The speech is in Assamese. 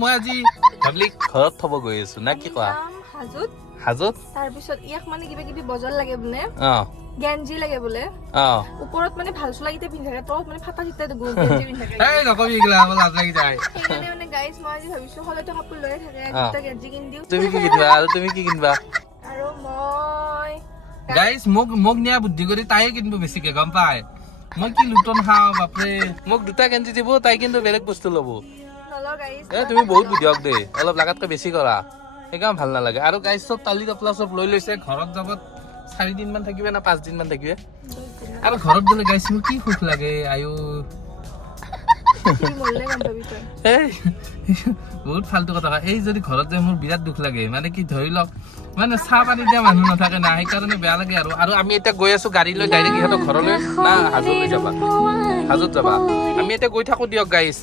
মই আজি ভাবলি ঘৰত থব গৈ আছো না কি কোৱা হাজুত হাজত তাৰ পিছত ইয়াক মানে কিবা কিবি বজল লাগে বোলে অ গেঞ্জি লাগে বোলে অ ওপৰত মানে ভাল চলা গিতে পিন্ধি থাকে তলত মানে ফাটা চিটা গেঞ্জি পিন্ধি থাকে এই নকবি গলা বল লাজ লাগি যায় সেইকাৰণে মানে গাইস মই আজি ভাবিছো হলেতো কাপোৰ লৈ থাকে একটা গেঞ্জি কিন দিও তুমি কি কিনবা আৰু তুমি কি কিনবা আৰু মই গাইস মোক নিয়া বুদ্ধি কৰি তাই কিনব বেছিকে গম পায় মই কি লুটন খাও বাপৰে মোক দুটা গেঞ্জি দিব তাই কিন্তু বেলেগ বস্তু ল'ব নলো গাইস এ তুমি বহুত বুদ্ধিয়ক দে অলপ লাগাতকৈ বেছি কৰা সেইকাৰণে ভাল নালাগে আৰু গাইস চব তালি টপলা চব লৈ লৈছে ঘৰত যাব 4 দিন মান থাকিবে না 5 দিন মান থাকিবে আৰু ঘৰত গলে গাইস মোৰ কি সুখ লাগে আয়ো কি মৰলে গম পাবি তই এই বহুত ফালতু কথা এই যদি ঘৰত যায় মোৰ বিৰাট দুখ লাগে মানে কি ধৰি লওক মানে চাহ পানী দিয়া মানুহ নাথাকে না সেইকাৰণে বেয়া লাগে আৰু আমি এতিয়া গৈ আছো গাড়ী লৈ ডাইৰেক্ট ইহঁতৰ ঘৰলৈ না হাজত যাবা আমি এতিয়া গৈ থাকো দিয়ক গাইস